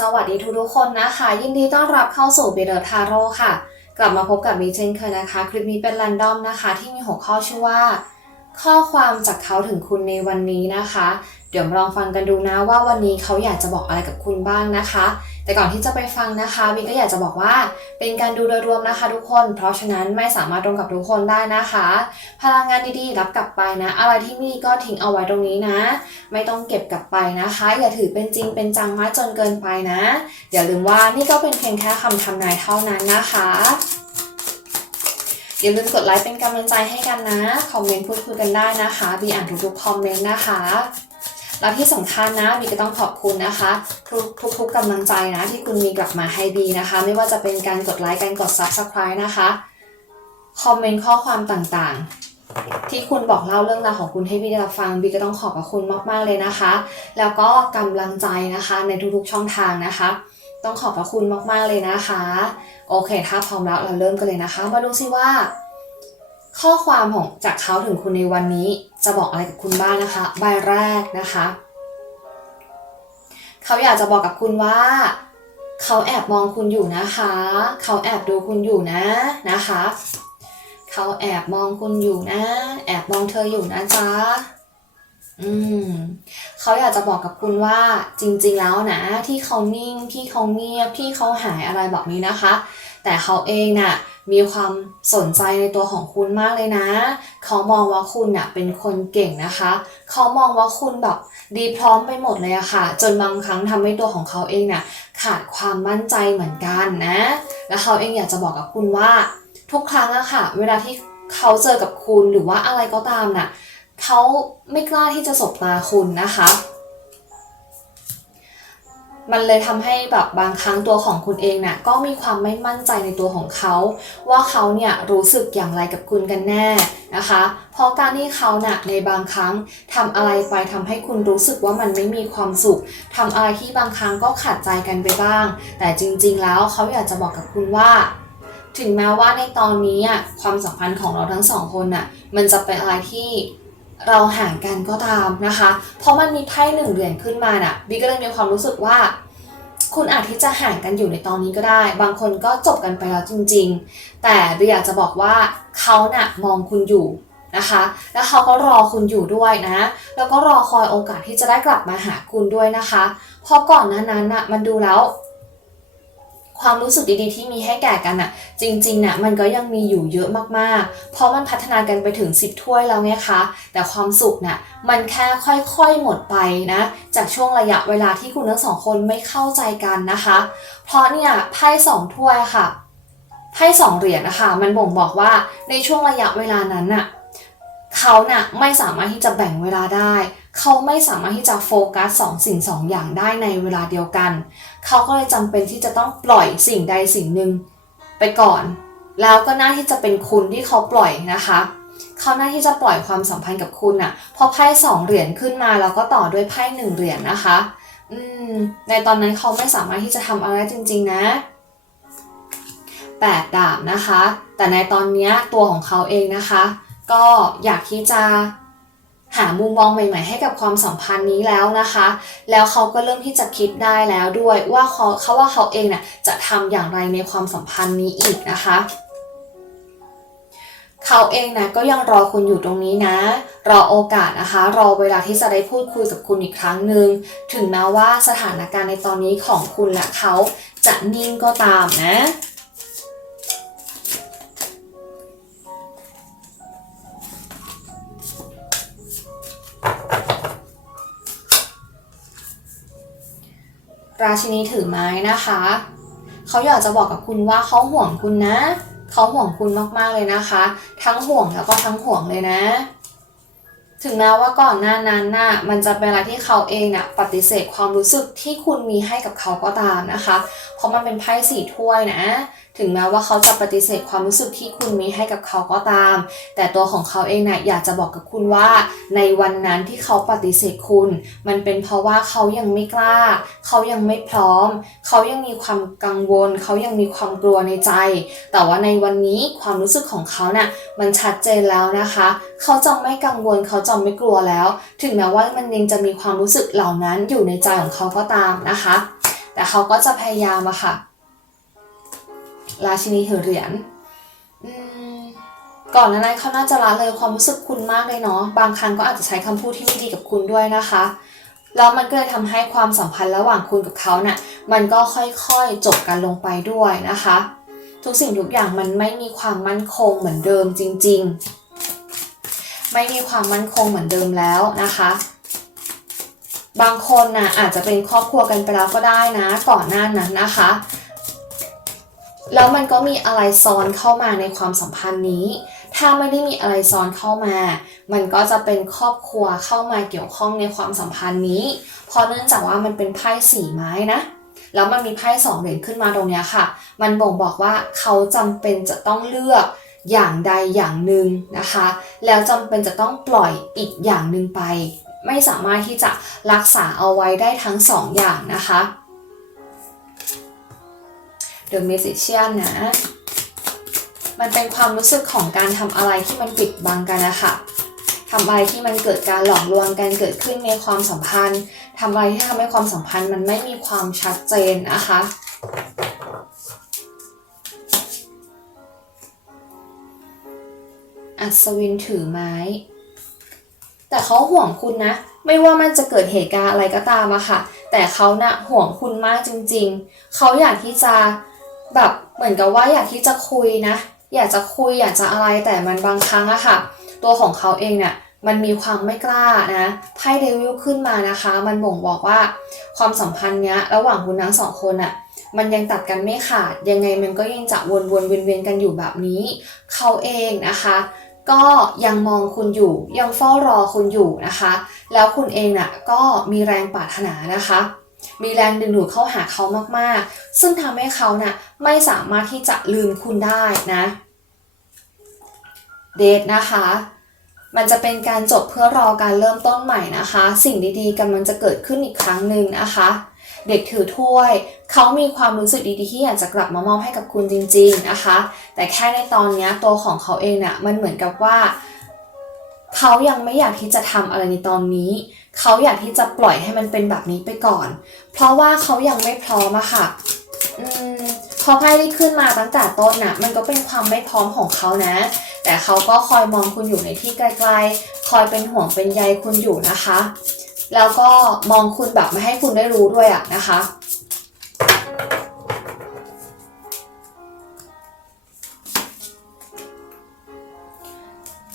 สวัสดีทุกๆคนนะคะ ยินดีต้อนรับเข้าสู่เบเดอร์ทาโร่ค่ะ กลับมาพบกับมีเช่นเคยนะคะ คลิปนี้เป็นรันดอมนะคะ ที่มีหัวข้อชื่อว่า ข้อความจากเขาถึงคุณในวันนี้นะคะ เดี๋ยวลองฟังกันดูนะว่าวันนี้เขาอยากจะบอกอะไรกับคุณบ้างนะคะ แต่ก่อนที่จะไปฟังนะคะวินก็อยากจะบอกว่าเป็นการดูโดยรวมนะคะทุกคน เพราะฉะนั้นไม่สามารถตรงกับทุกคนได้นะคะ พลังงานดีๆ รับกลับไปนะ อะไรที่มีก็ทิ้งเอาไว้ตรงนี้นะ ไม่ต้องเก็บกลับไปนะคะ อย่าถือเป็นจริงเป็นจังมากจนเกินไปนะ อย่าลืมว่านี่ก็เป็นเพียงแค่คำทำนายเท่านั้นนะคะอย่าลืมกดไลค์เป็นกำลังใจให้กันนะ คอมเมนต์พูดคุยกันได้นะคะบีอ่านทุกๆคอมเมนต์นะคะ แล้วที่สำคัญนะบีก็ต้องขอบคุณนะคะ ทุกทุกกกำลังใจนะที่คุณมีกลับมาให้บีนะคะ ไม่ว่าจะเป็นการกดไลค์การกด subscribe นะคะคอมเมนต์ข้อความต่างๆ ที่คุณบอกเล่าเรื่องราวของคุณให้บีได้รับฟังบีก็ต้องขอบพระคุณมากๆเลยนะคะ แล้วก็กำลังใจนะคะในทุกๆช่องทางนะคะ ต้องขอบพระคุณมากๆเลยนะคะ โอเค ถ้าพร้อมแล้วเราเริ่มกันเลยนะคะ มาดูซิว่า ข้อความของจากเขาถึงคุณในวันนี้ จะบอกอะไรกับคุณบ้างนะคะ ใบแรกนะคะ เขาอยากจะบอกกับคุณว่า เขาแอบมองคุณอยู่นะคะ เขาแอบดูคุณอยู่นะนะคะ เขาแอบมองคุณอยู่นะ แอบมองเธออยู่นะจ๊ะอืมเขาอยากจะบอกกับคุณว่าจริง ๆ แล้วนะ ที่เขานิ่งที่เขาเงียบที่เขาหายอะไรแบบนี้นะคะ แต่เขาเองน่ะมีความสนใจในตัวของคุณมากเลยนะ เขามองว่าคุณน่ะเป็นคนเก่งนะคะ เขามองว่าคุณแบบดีพร้อมไปหมดเลยอะค่ะ จนบางครั้งทำให้ตัวของเขาเองน่ะขาดความมั่นใจเหมือนกันนะ แล้วเขาเองอยากจะบอกกับคุณว่า ทุกครั้งอะค่ะ เวลาที่เขาเจอกับคุณหรือว่าอะไรก็ตามน่ะ เขาไม่กล้าที่จะสบตาคุณนะคะ มันเลยทำให้แบบบางครั้งตัวของคุณเองน่ะก็มีความไม่มั่นใจในตัวของเขา ว่าเขาเนี่ยรู้สึกอย่างไรกับคุณกันแน่นะคะ เพราะการที่เขาน่ะในบางครั้งทำอะไรไปทำให้คุณรู้สึกว่ามันไม่มีความสุขทำอะไรที่บางครั้งก็ขัดใจกันไปบ้าง แต่จริงๆแล้วเขาอยากจะบอกกับคุณว่าถึงแม้ว่าในตอนนี้ความสัมพันธ์ของเราทั้งสองคนน่ะมันจะเป็นอะไรที่ เราห่างกันก็ตามนะคะ เพราะมันมีไพ่หนึ่งเหรียญขึ้นมาน่ะบีก็เลยมีความรู้สึกว่า คุณอาจที่จะห่างกันอยู่ในตอนนี้ก็ได้ บางคนก็จบกันไปแล้วจริง ๆ แต่บีอยากจะบอกว่าเขาน่ะมองคุณอยู่นะคะ แล้วเขาก็รอคุณอยู่ด้วยนะ แล้วก็รอคอยโอกาสที่จะได้กลับมาหาคุณด้วยนะคะ เพราะก่อนหน้านั้นน่ะมันดูแล้ว ความรู้สึกดีๆที่มีให้แก่กันน่ะจริงๆน่ะมันก็ยังมีอยู่เยอะมากๆ เพราะมันพัฒนากันไปถึง 10 ถ้วยแล้วไงคะ แต่ความสุขน่ะมันแค่ค่อยๆหมดไปนะ จากช่วงระยะเวลาที่คุณทั้งสองคนไม่เข้าใจกันนะคะ เพราะเนี่ยไพ่สองถ้วยค่ะไพ่สองเหรียญนะคะมันบ่งบอกว่าในช่วงระยะเวลานั้นน่ะเขาน่ะไม่สามารถที่จะแบ่งเวลาได้ เขาไม่สามารถที่จะโฟกัสสองสิ่งสองอย่างได้ในเวลาเดียวกัน เขาก็เลยจำเป็นที่จะต้องปล่อยสิ่งใดสิ่งหนึ่งไปก่อน แล้วก็น่าที่จะเป็นคุณที่เขาปล่อยนะคะเขาหน้าที่จะปล่อยความสัมพันธ์กับคุณน่ะพอไพ่สองเหรียญขึ้นมาแล้วก็ต่อด้วยไพ่หนึ่งเหรียญนะคะ อืม ในตอนนั้นเขาไม่สามารถที่จะทำอะไรจริง ๆ นะแปดดาบนะคะ แต่ในตอนนี้ตัวของเขาเองนะคะ ก็อยากที่จะ หามุมมองใหม่ๆ ให้กับความสัมพันธ์นี้แล้วนะคะ แล้วเขาก็เริ่มที่จะคิดได้แล้วด้วยว่าเขาเขาว่าเขาเองน่ะจะทำอย่างไรในความสัมพันธ์นี้อีกนะคะเขาเองนะก็ยังรอคุณอยู่ตรงนี้นะ รอโอกาสนะคะ รอเวลาที่จะได้พูดคุยกับคุณอีกครั้งหนึ่งถึงแม้ว่าสถานการณ์ในตอนนี้ของคุณและเขาจะนิ่งก็ตามนะ ราชินีถือไม้นะคะ เขาอยากจะบอกกับคุณว่าเขาห่วงคุณนะ เขาห่วงคุณมากๆเลยนะคะ ทั้งห่วงแล้วก็ทั้งห่วงเลยนะ ถึงแม้ว่าก่อนหน้านั้นน่ะมันจะเป็นอะไรที่เขาเองน่ะปฏิเสธความรู้สึกที่คุณมีให้กับเขาก็ตามนะคะ เพราะมันเป็นไพ่สี่ถ้วยนะถึงแม้ว่าเขาจะปฏิเสธความรู้สึกที่คุณมีให้กับเขาก็ตาม แต่ตัวของเขาเองน่ะอยากจะบอกกับคุณว่า ในวันนั้นที่เขาปฏิเสธคุณ มันเป็นเพราะว่าเขายังไม่กล้า เขายังไม่พร้อม เขายังมีความกังวล เขายังมีความกลัวในใจ แต่ว่าในวันนี้ความรู้สึกของเขาเน่ะมันชัดเจนแล้วนะคะ เขาจะไม่กังวล เขาจะจะไม่กลัวแล้ว ถึงแม้ว่ามันยังจะมีความรู้สึกเหล่านั้นอยู่ในใจของเขาก็ตามนะคะ แต่เขาก็จะพยายามอะค่ะ ราชินีถือเหรียญก่อนนานั้นเขาน่าจะละเลยความรู้สึกคุณมากเลยเนาะ บางครั้งก็อาจจะใช้คำพูดที่ไม่ดีกับคุณด้วยนะคะ แล้วมันก็เลยทำให้ความสัมพันธ์ระหว่างคุณกับเขาเนี่ยมันก็ค่อยๆจบกันลงไปด้วยนะคะ ทุกสิ่งทุกอย่างมันไม่มีความมั่นคงเหมือนเดิมจริง ๆ ไม่มีความมั่นคงเหมือนเดิมแล้วนะคะบางคนน่ะอาจจะเป็นครอบครัวกันไปแล้วก็ได้นะ ก่อนหน้านั้นนะคะ แล้วมันก็มีอะไรซ้อนเข้ามาในความสัมพันธ์นี้ ถ้าไม่ได้มีอะไรซ้อนเข้ามา มันก็จะเป็นครอบครัวเข้ามาเกี่ยวข้องในความสัมพันธ์นี้ เพราะเนื่องจากว่ามันเป็นไพ่สี่ไม้นะ แล้วมันมีไพ่สองเหรียญขึ้นมาตรงนี้ค่ะ มันบ่งบอกว่าเขาจำเป็นจะต้องเลือกอย่างใดอย่างหนึ่งนะคะ แล้วจำเป็นจะต้องปล่อยอีกอย่างหนึ่งไป ไม่สามารถที่จะรักษาเอาไว้ได้ทั้งสองอย่างนะคะ The Magician นะ มันเป็นความรู้สึกของการทำอะไรที่มันปิดบังกันนะคะทำอะไรที่มันเกิดการหลอกลวงกันเกิดขึ้นในความสัมพันธ์ทำอะไรที่ทำให้ความสัมพันธ์มันไม่มีความชัดเจนนะคะอัศวินถือไม้ แต่เขาห่วงคุณนะ ไม่ว่ามันจะเกิดเหตุการณ์อะไรก็ตามอะค่ะ แต่เขานะ่ะห่วงคุณมากจริง ๆ เขาอยากที่จะ แบบเหมือนกับว่าอยากที่จะคุยนะ อยากจะคุยอยากจะอะไรแต่มันบางครั้งอะค่ะ ตัวของเขาเองเนี่ยมันมีความไม่กล้านะไพ่เดวิลขึ้นมานะคะ มันบ่งบอกว่าความสัมพันธ์เนี้ยระหว่างคุณทั้งสองคนอะมันยังตัดกันไม่ขาด ยังไงมันก็ยังจะวนๆเวียนๆกันอยู่แบบนี้ เขาเองนะคะ ก็ยังมองคุณอยู่ยังเฝ้ารอคุณอยู่นะคะ แล้วคุณเองน่ะก็มีแรงปรารถนานะคะ มีแรงดึงดูดเข้าหาเขามากๆ ซึ่งทำให้เขาน่ะไม่สามารถที่จะลืมคุณได้นะเดทนะคะ มันจะเป็นการจบเพื่อรอการเริ่มต้นใหม่นะคะ สิ่งดีๆกำลังจะเกิดขึ้นอีกครั้งหนึ่งนะคะ เด็กถือถ้วย เขามีความรู้สึกดีๆที่อยากจะกลับมามอบให้กับคุณจริง ๆนะคะ แต่แค่ในตอนนี้ตัวของเขาเองเนี่ยมันเหมือนกับว่า เขายังไม่อยากที่จะทำอะไรในตอนนี้ เขาอยากที่จะปล่อยให้มันเป็นแบบนี้ไปก่อน เพราะว่าเขายังไม่พร้อมอะค่ะอืมพอไพ่ที่ขึ้นมาตั้งแต่ต้นน่ะมันก็เป็นความไม่พร้อมของเขานะ แต่เขาก็คอยมองคุณอยู่ในที่ไกลๆ คอยเป็นห่วงเป็นใยคุณอยู่นะคะ แล้วก็มองคุณแบบไม่ให้คุณได้รู้ด้วยอะนะคะ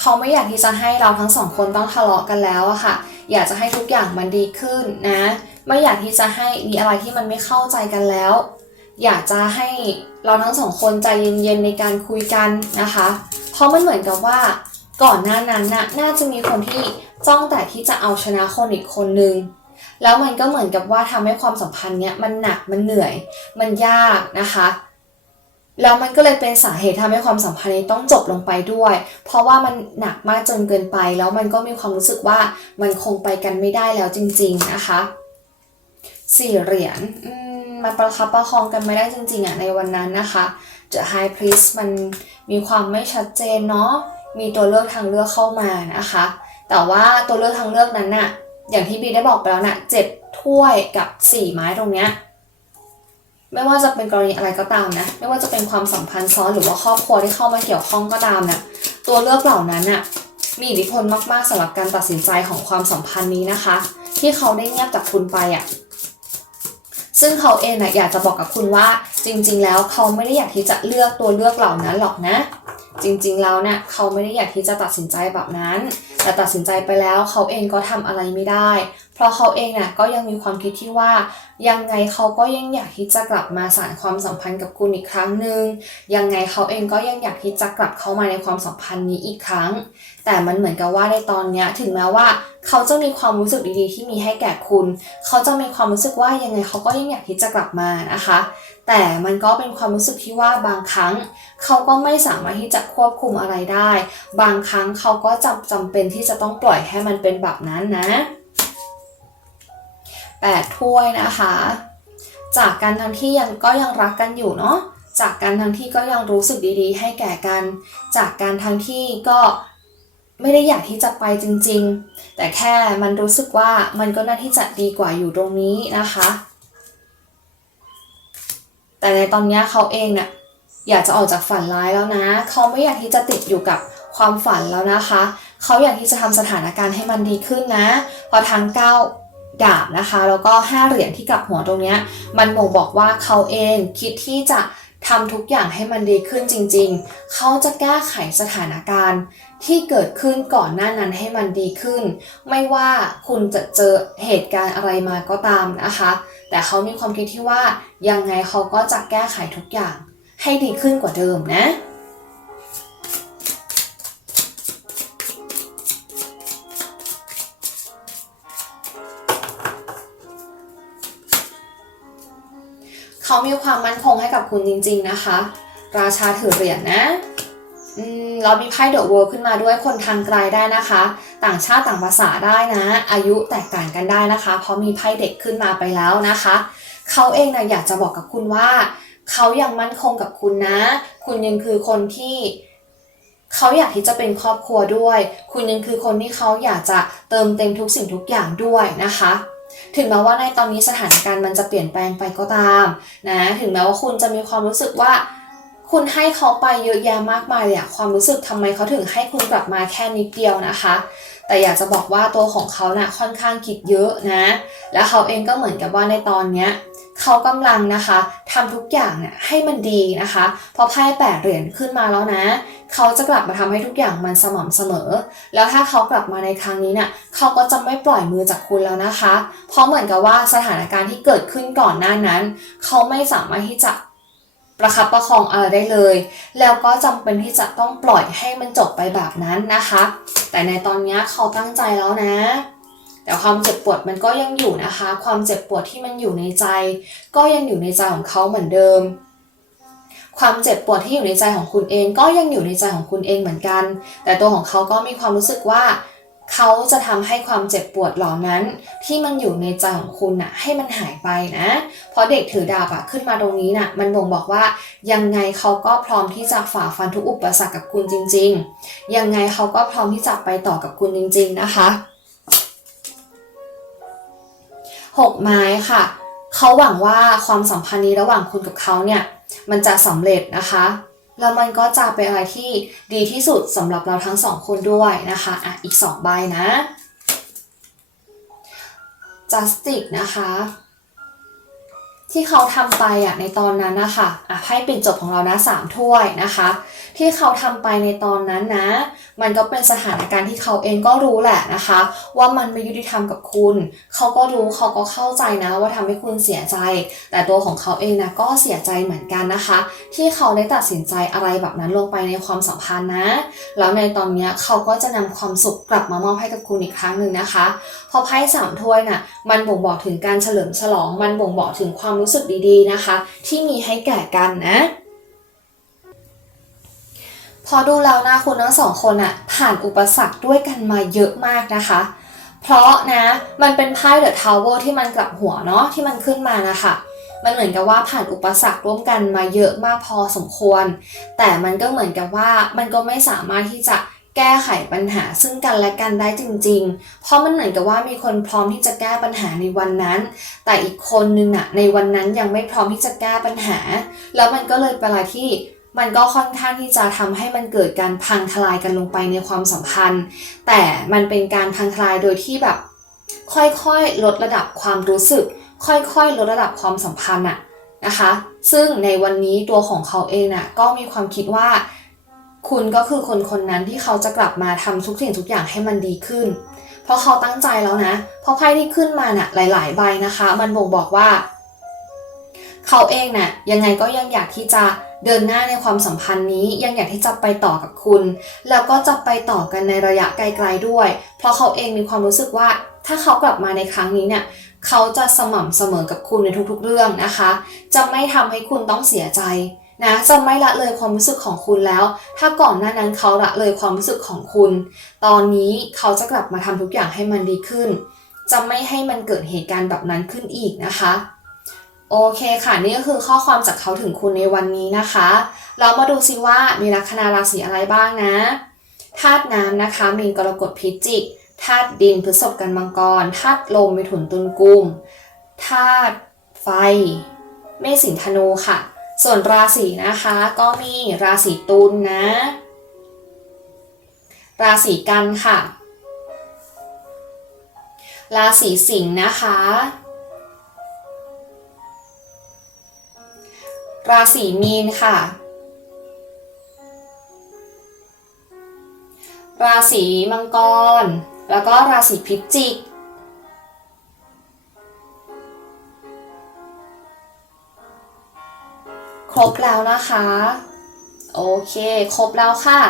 เขาไม่อยากที่จะให้เราทั้งสองคนต้องทะเลาะกันแล้วอะค่ะ อยากจะให้ทุกอย่างมันดีขึ้นนะ ไม่อยากที่จะให้มีอะไรที่มันไม่เข้าใจกันแล้ว อยากจะให้เราทั้งสองคนใจเย็นๆในการคุยกันนะคะ เพราะมันเหมือนกับว่าก่อนหน้านั้นน่ะน่าจะมีคนที่จ้องแต่ที่จะเอาชนะคนอีกคนนึงแล้วมันก็เหมือนกับว่าทำให้ความสัมพันธ์เนี้ยมันหนักมันเหนื่อย มันยากนะคะ แล้วมันก็เลยเป็นสาเหตุทำให้ความสัมพันธ์นี้ต้องจบลงไปด้วย เพราะว่ามันหนักมากจนเกินไป แล้วมันก็มีความรู้สึกว่ามันคงไปกันไม่ได้แล้วจริง ๆนะคะสี่เหรียญมันประคับประคองกันไม่ได้จริงๆอะในวันนั้นนะคะ The High Priest มันมีความไม่ชัดเจนเนาะมีตัวเลือกทางเลือกเข้ามานะคะ แต่ว่าตัวเลือกทางเลือกนั้นน่ะอย่างที่บีได้บอกไปแล้วน่ะเจ็ดถ้วยกับสี่ไม้ตรงเนี้ย ไม่ว่าจะเป็นกรณีอะไรก็ตามนะ ไม่ว่าจะเป็นความสัมพันธ์ซ้อนหรือว่าครอบครัวที่เข้ามาเกี่ยวข้องก็ตามนะตัวเลือกเหล่านั้นน่ะมีอิทธิพลมากๆสำหรับการตัดสินใจของความสัมพันธ์นี้นะคะ ที่เขาได้เงียบจากคุณไปอะซึ่งเขาเองน่ะอยากจะบอกกับคุณว่า จริง ๆ แล้วเขาไม่ได้อยากที่จะเลือกตัวเลือกเหล่านั้นหรอกนะ จริงๆแล้วเนี่ยเขาไม่ได้อยากที่จะตัดสินใจแบบนั้น แต่ตัดสินใจไปแล้วเขาเองก็ทำอะไรไม่ได้เราะเขาเองน่ะก็ยังมีความคิดที่ว่ายังไงเขาก็ยังอยากที่จะกลับมาสานความสัมพันธ์กับคุณอีกครั้งหนึ่งยังไงเขาเองก็ยังอยากที่จะกลับเข้ามาในความสัมพันธ์นี้อีกครั้ง แต่มันเหมือนกับว่าในตอนนี้ถึงแม้ว่าเขาจะมีความรู้สึกดีๆ ที่มีให้แก่คุณ เขาจะมีความรู้สึกว่ายังไงเขาก็ยังอยากที่จะกลับมานะคะ แต่มันก็เป็นความรู้สึกที่ว่าบางครั้ง เขาก็ไม่สามารถที่จะควบคุมอะไรได้ บางครั้งเขาก็จำจำเป็นที่จะต้องปล่อยให้มันเป็นแบบนั้นนะ แปดถ้วยนะคะ จากการทั้งที่ยังก็ยังรักกันอยู่เนาะจากการทั้งที่ก็ยังรู้สึกดีๆ ให้แก่กัน จากการทั้งที่ก็ไม่ได้อยากที่จะไปจริงๆ แต่แค่มันรู้สึกว่ามันก็น่าที่จะดีกว่าอยู่ตรงนี้นะคะ แต่ในตอนนี้เขาเองเนี่ยอยากจะออกจากฝันร้ายแล้วนะ เขาไม่อยากที่จะติดอยู่กับความฝันแล้วนะคะ เขาอยากที่จะทำสถานการณ์ให้มันดีขึ้นนะ พอทางก้าว ดาบนะคะ แล้วก็ห้าเหรียญที่กลับหัวตรงเนี้ยมันบ่งบอกว่าเขาเองคิดที่จะทำทุกอย่างให้มันดีขึ้นจริงๆ เขาจะแก้ไขสถานการณ์ที่เกิดขึ้นก่อนหน้านั้นให้มันดีขึ้น ไม่ว่าคุณจะเจอเหตุการณ์อะไรมาก็ตามนะคะ แต่เขามีความคิดที่ว่ายังไงเขาก็จะแก้ไขทุกอย่างให้ดีขึ้นกว่าเดิมนะ เขามีความมั่นคงให้กับคุณจริง ๆนะคะ ราชาถือเหรียญนะเรามีไพ่เดอะเวิร์ขึ้นมาด้วยคนทางไกลได้นะคะ ต่างชาติต่างภาษาได้นะ อายุแตกต่างกันได้นะคะ เพราะมีไพ่เด็กขึ้นมาไปแล้วนะคะ เขาเองนะอยากจะบอกกับคุณว่า เขายังมั่นคงกับคุณนะ คุณยังคือคนที่เขาอยากที่จะเป็นครอบครัวด้วย คุณยังคือคนที่เขาอยากจะเติมเต็มทุกสิ่งทุกอย่างด้วยนะคะ ถึงแม้ว่าในตอนนี้สถานการณ์มันจะเปลี่ยนแปลงไปก็ตามนะ ถึงแม้ว่าคุณจะมีความรู้สึกว่า คุณให้เขาไปเยอะแยะมากมายเลยอะความรู้สึกทำไมเขาถึงให้คุณกลับมาแค่นิดเดียวนะคะ แต่อยากจะบอกว่าตัวของเขานะ่ะค่อนข้างคิดเยอะนะ แล้วเขาเองก็เหมือนกับว่าในตอนเนี้ยเขากำลังนะคะทำทุกอย่างเนี่ยให้มันดีนะคะ พอไพ่แปดเหรียญขึ้นมาแล้วนะ เขาจะกลับมาทำให้ทุกอย่างมันสม่ำเสมอ แล้วถ้าเขากลับมาในครั้งนี้เนี่ยเขาก็จะไม่ปล่อยมือจากคุณแล้วนะคะ เพราะเหมือนกับว่าสถานการณ์ที่เกิดขึ้นก่อนหน้านั้น เขาไม่สามารถที่จะประคับประคองอะไรได้เลย แล้วก็จำเป็นที่จะต้องปล่อยให้มันจบไปแบบนั้นนะคะ แต่ในตอนนี้เขาตั้งใจแล้วนะ แต่ความเจ็บปวดมันก็ยังอยู่นะคะ ความเจ็บปวดที่มันอยู่ในใจ ก็ยังอยู่ในใจของเขาเหมือนเดิม ความเจ็บปวดที่อยู่ในใจของคุณเองก็ยังอยู่ในใจของคุณเองเหมือนกัน แต่ตัวของเขาก็มีความรู้สึกว่าเขาจะทำให้ความเจ็บปวดเหล่านั้น ที่มันอยู่ในใจของคุณน่ะให้มันหายไปนะ เพราะเด็กถือดาบอะขึ้นมาตรงนี้น่ะมันบ่งบอกว่ายังไงเขาก็พร้อมที่จะฝ่าฟันทุกอุปสรรคกับคุณจริง ๆ ยังไงเขาก็พร้อมที่จะไปต่อกับคุณจริง ๆ นะคะหกไม้ค่ะ เขาหวังว่าความสัมพันธ์นี้ระหว่างคุณกับเขาเนี่ย มันจะสำเร็จนะคะ แล้วมันก็จะเป็นอะไรที่ดีที่สุดสำหรับเราทั้งสองคนด้วยนะคะอะอีกสองใบนะ justice นะคะ ที่เขาทำไปอะในตอนนั้นนะคะอะให้ปิดจบของเรานะสามถ้วยนะคะ ที่เขาทำไปในตอนนั้นนะ มันก็เป็นสถานการณ์ที่เขาเองก็รู้แหละนะคะ ว่ามันไม่ยุติธรรมกับคุณ เขาก็รู้เขาก็เข้าใจนะว่าทำให้คุณเสียใจ แต่ตัวของเขาเองนะก็เสียใจเหมือนกันนะคะ ที่เขาได้ตัดสินใจอะไรแบบนั้นลงไปในความสัมพันธ์นะ แล้วในตอนเนี้ยเขาก็จะนำความสุขกลับมามอบให้กับคุณอีกครั้งหนึ่งนะคะพอไพ่สามถ้วยน่ะมันบ่งบอกถึงการเฉลิมฉลอง มันบ่งบอกถึงความรู้สึกดีๆนะคะ ที่มีให้แก่กันนะพอดูแล้วนะคุณทั้งสองคนอะผ่านอุปสรรคด้วยกันมาเยอะมากนะคะ เพราะนะมันเป็นไพ่เดอะทาวเวอร์ที่มันกลับหัวเนาะที่มันขึ้นมานะคะมันเหมือนกับว่าผ่านอุปสรรคร่วมกันมาเยอะมากพอสมควร แต่มันก็เหมือนกับว่ามันก็ไม่สามารถที่จะ แก้ไขปัญหาซึ่งกันและกันได้จริง ๆ เพราะมันเหมือนกับว่ามีคนพร้อมที่จะแก้ปัญหาในวันนั้น แต่อีกคนนึงอะในวันนั้นยังไม่พร้อมที่จะแก้ปัญหา แล้วมันก็เลยเป็นอะไรที่มันก็ค่อนข้างที่จะทำให้มันเกิดการพังทลายกันลงไปในความสัมพันธ์ แต่มันเป็นการพังทลายโดยที่แบบ ค่อยๆ ลดระดับความรู้สึก ค่อยๆ ลดระดับความสัมพันธ์อะนะคะ ซึ่งในวันนี้ตัวของเขาเองน่ะก็มีความคิดว่า คุณก็คือคนคนนั้นที่เขาจะกลับมาทำทุกสิ่งทุกอย่างให้มันดีขึ้น เพราะเขาตั้งใจแล้วนะ เพราะไพ่ที่ขึ้นมาน่ะหลาย ๆ ใบนะคะ มันบ่งบอกว่า เขาเองน่ะยังไงก็ยังอยากที่จะเดินหน้าในความสัมพันธ์นี้ยังอยากที่จะไปต่อกับคุณ แล้วก็จะไปต่อกันในระยะไกลๆด้วย เพราะเขาเองมีความรู้สึกว่า ถ้าเขากลับมาในครั้งนี้เนี่ยเขาจะสม่ำเสมอกับคุณในทุกๆเรื่องนะคะ จะไม่ทำให้คุณต้องเสียใจ นะจะไม่ละเลยความรู้สึกของคุณแล้ว ถ้าก่อนหน้านั้นเขาละเลยความรู้สึกของคุณ ตอนนี้เขาจะกลับมาทำทุกอย่างให้มันดีขึ้น จะไม่ให้มันเกิดเหตุการณ์แบบนั้นขึ้นอีกนะคะโอเคค่ะ นี่ก็คือข้อความจากเขาถึงคุณในวันนี้นะคะ เรามาดูซิว่ามีลัคนาราศีอะไรบ้างนะธาตุน้ำนะคะ มีนกรกฎพิจิกธาตุดินพฤษภกันมังกรธาตุลมมิถุนตุลกุมธาตุไฟ เมษสิงธนูค่ะ ส่วนราศีนะคะก็มีราศีตุลนะ ราศีกันค่ะ ราศีสิงห์นะคะ ราศีมีนค่ะ ราศีมังกร แล้วก็ราศีพิจิก รบแล้วนะคะ โอเค ครบแล้วค่ะ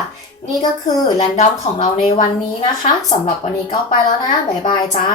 นี่ก็คือแรนดอมของเราในวันนี้นะคะสำหรับวันนี้ก็ไปแล้วนะ บ๊ายบายจ้า